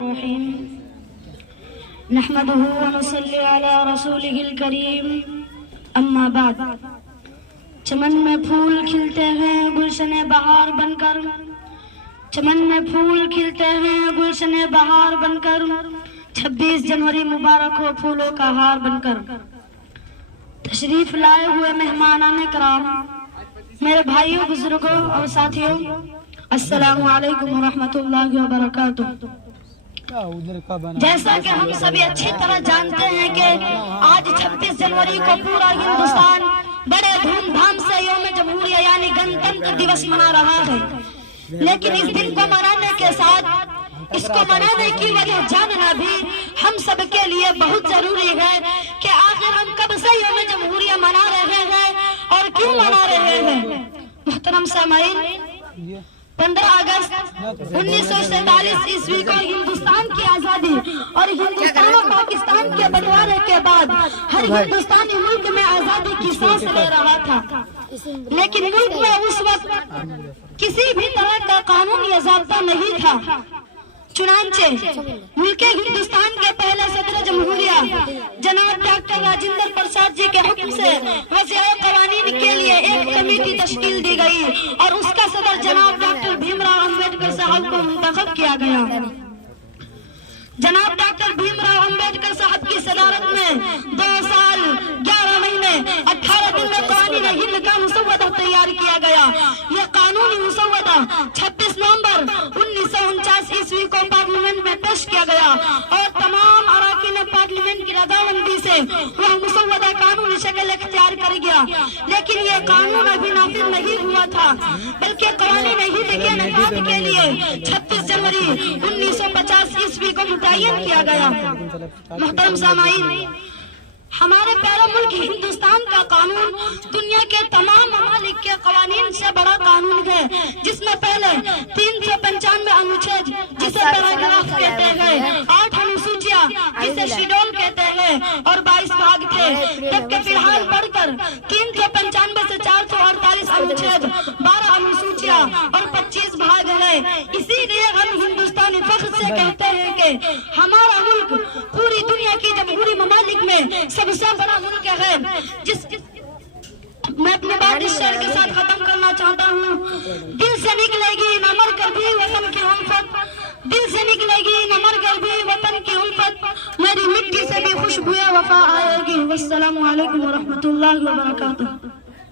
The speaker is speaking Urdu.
الرحيم نحمده ونصلي على رسوله الكريم اما بعد چمن میں پھول کھلتے ہیں گلشن بہار بن کر، چمن میں پھول کھلتے ہیں گلشن بہار بن کر، 26 جنوری مبارک ہو پھولوں کا ہار بن کر۔ تشریف لائے ہوئے مہمانان کرام، میرے بھائیوں، بزرگوں اور ساتھیوں، السلام علیکم ورحمۃ اللہ وبرکاتہ۔ جیسا کہ ہم سبھی اچھی طرح جانتے ہیں کہ آج 26 جنوری کو پورا ہندوستان بڑے دھوم دھام سے یوم جمہوریہ یعنی گنتنتر دیوس منا رہا ہے، لیکن اس دن کو منانے کے ساتھ اس کو منانے کی وجہ جاننا بھی ہم سب کے لیے بہت ضروری ہے کہ آخر ہم کب سے یوم جمہوریہ منا رہے ہیں اور کیوں منا رہے ہیں۔ محترم سامعین، 15 اگست 1947 عیسوی کو ہندوستان کی آزادی اور ہندوستان اور پاکستان کے بنٹوارے کے بعد ہر ہندوستانی ملک میں آزادی کی سانس لے رہا تھا، لیکن ملک میں اس وقت کسی بھی طرح کا قانون یا ضابطہ نہیں تھا۔ چنانچہ ملک ہندوستان کے پہلے صدر جمہوریہ جناب ڈاکٹر راجندر پرساد جی کے حکم سے وضع قوانین کے لیے ایک کمیٹی تشکیل دی گئی اور اس کا صدر جناب ڈاکٹر بھیم راؤ امبیڈکر صاحب کو منتخب کیا گیا۔ جناب ڈاکٹر بھیم راؤ امبیڈکر صاحب کی صدارت میں 2 سال 11 مہینے 18 دن میں قوانین ہند کا مسودہ تیار کیا گیا۔ یہ قانونی مسودہ 26 نومبر 1949 عیسوی کو پارلیمنٹ میں پیش کیا گیا اور تمام اراکین پارلیمنٹ کی رضامندی سے وہ مسودہ قانونی شکل اختیار کر گیا، لیکن یہ قانون ابھی نافذ نہیں ہوا تھا، بلکہ قوانین ہند کے نفاذ کے لیے 26 جنوری 1950 عیسوی کو متعین کیا گیا۔ محترم سامعین، ہمارے پیارا ملک ہندوستان کا قانون دنیا کے تمام ممالک کے قوانین سے بڑا قانون ہے، جس میں پہلے 395 انوچھید جسے پیراگراف کہتے ہیں، 8 انوسوچیاں جسے شیڈول کہتے ہیں اور 22 بھاگ تھے، جبکہ فی الحال بڑھ کر 395 سے 448 انوچھید، 12 انوسوچیاں اور 25 بھاگ ہیں۔ اسی لیے ہم ہندوستانی فخر سے کہتے ہیں کہ ہمارا ملک پوری دنیا کی جمہوری ممالک میں سب سے بڑا ملک ہے۔ میں اپنے بات اس شعر کے ساتھ ختم کرنا چاہتا ہوں۔ دل سے نکلے گی نہ مر کر بھی وطن کی الفت، دل سے نکلے گی نہ مر کر بھی وطن کی الفت، میری مٹی سے بھی خوشبو وفا آئے گی۔ والسلام علیکم ورحمۃ اللہ وبرکاتہ۔